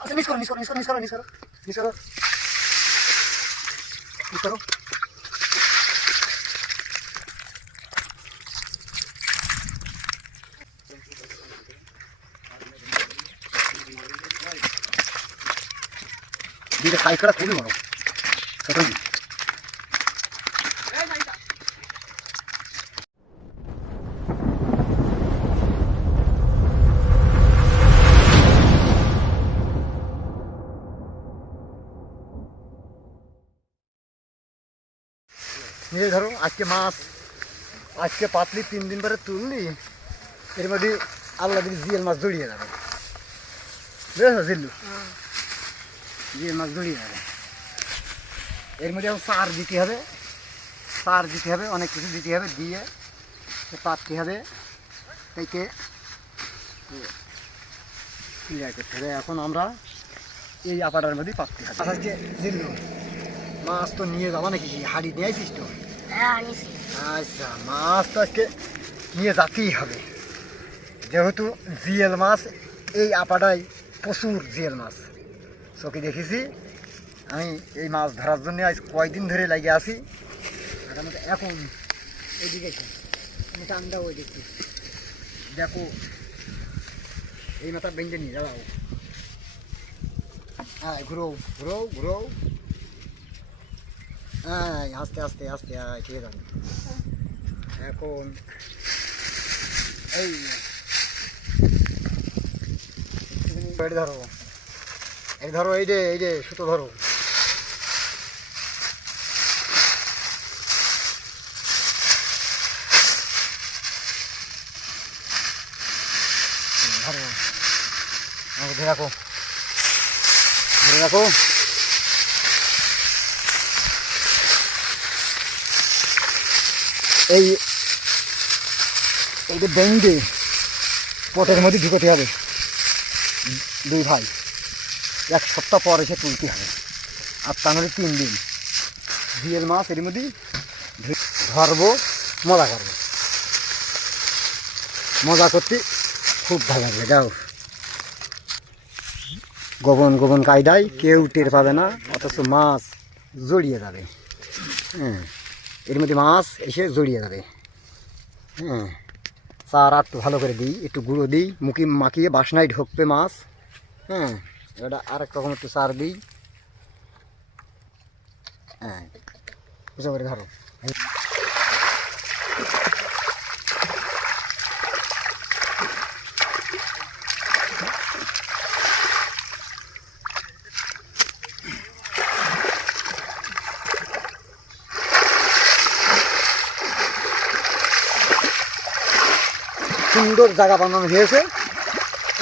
আচ্ছা নিচ করো নিচ করো নিচ করো নিচ করো নিচ করো নিচ করো নিচ করো। দুইটা সাইজ করা খুবই বড় ছোট না। নিয়ে ধরো আজকে মাছ আজকে পাতলি 3 দিন পরে তুললি, এর মধ্যে আল্লাহ দিদি জিএল মাছ জড়িয়ে যাবে, বুঝেছো জিল্লু? জিএল মাছ জড়িয়ে যাবে। এর মধ্যে এখন সার দিতে হবে, সার দিতে হবে, অনেক কিছু দিতে হবে, দিয়ে পাততে হবে, তাইকে ক্লিয়ার করতে হবে। এখন আমরা এই আপাটার মধ্যেই পাততে হবে। আজকে জিল্লু মাছ তো নিয়ে যাবো নাকি, হাড়ি নিয়ে আসিস তো? আচ্ছা, মাছ তো আজকে নিয়ে যেতেই হবে, যেহেতু জিএল মাছ এই আপাটায় প্রচুর জিএল মাছ চোখে দেখেছি আমি। এই মাছ ধরার জন্য আজ কয়েকদিন ধরে লাগিয়ে আসি। এখন ওইদিকে টান্দা ওই দেখছি, দেখো এই মাথা বেঁধে নিয়ে যাও। হ্যাঁ ঘুরো ঘুরো ঘুরো, হ্যাঁ আস্তে আস্তে আস্তে, হ্যাঁ ঠিক আছে। এখন এই ধরো, এই ধরো, এই যে সুতো ধরো। ধরো ধরে রাখো, ধরে রাখো। এই এইটা বেঁধে পটের মধ্যে ঢুকোতে হবে। দুই ভাই 1 সপ্তাহ পর এসে তুলতে হবে, আর তা নাহলে 3 দিন জিএল মাছ এর মধ্যে ধরবো, মজা করবো। মজা করতে খুব ভালো লাগবে। যাও গোপন গোপন কায়দায়, কেউ টের পাবে না, অথচ মাছ জড়িয়ে যাবে। হ্যাঁ, এর মধ্যে মাছ এসে জড়িয়ে যাবে। হ্যাঁ, চার একটু ভালো করে দিই, একটু গুঁড়ো দিই, মুখে মাখিয়ে বাসনায় ঢুকবে মাছ। হ্যাঁ, এটা আরেক রকম একটু চার দিই। হ্যাঁ, বুঝতে করে ধরো। সুন্দর জায়গা বানানো হয়েছে।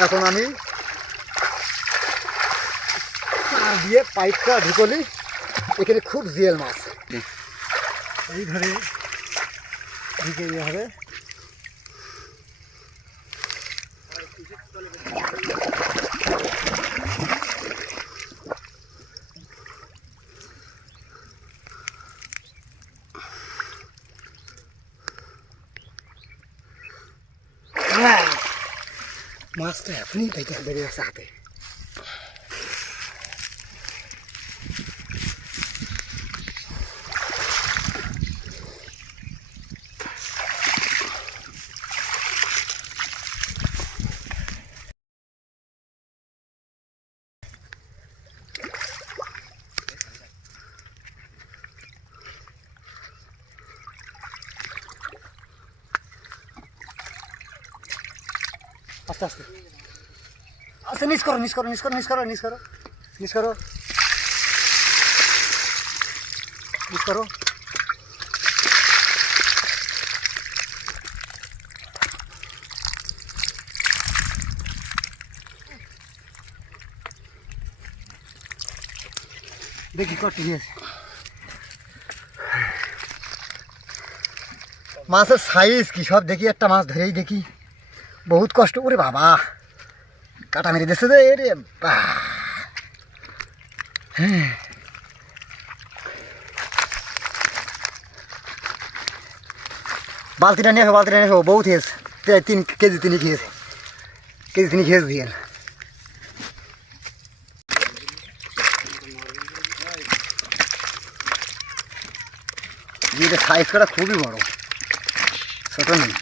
এখন আমি চার দিয়ে পাইপটা ঢুকলি, এখানে খুব জিএল মাছ এই ধরে ঢুকে দিয়ে হবে। মাছটা এখনই পাইতে বেরিয়ে আসছে হাতে। আস্তে আস্তে আস্তে, নিচ করো নিচ করো নিচ করো নিচ করো নিচ করো নিচ করো নিচ করো। দেখি কটি দিয়েছে মাছের সাইজ কি সব দেখি, একটা মাছ ধরেই দেখি, বহুত কষ্ট করে বাবা কাটা মেরে দিচ্ছে যে রে। হ্যাঁ, বালতিটা নিয়ে আসো, বালতিটা নিয়ে আসো, বহুত খেয়েছে, প্রায় 3 কেজি তিনি খেয়েছে, কেজি তিনি খেয়েছে দিয়ে। জিওটা সাইজ করা খুবই বড়, ছোট নেই।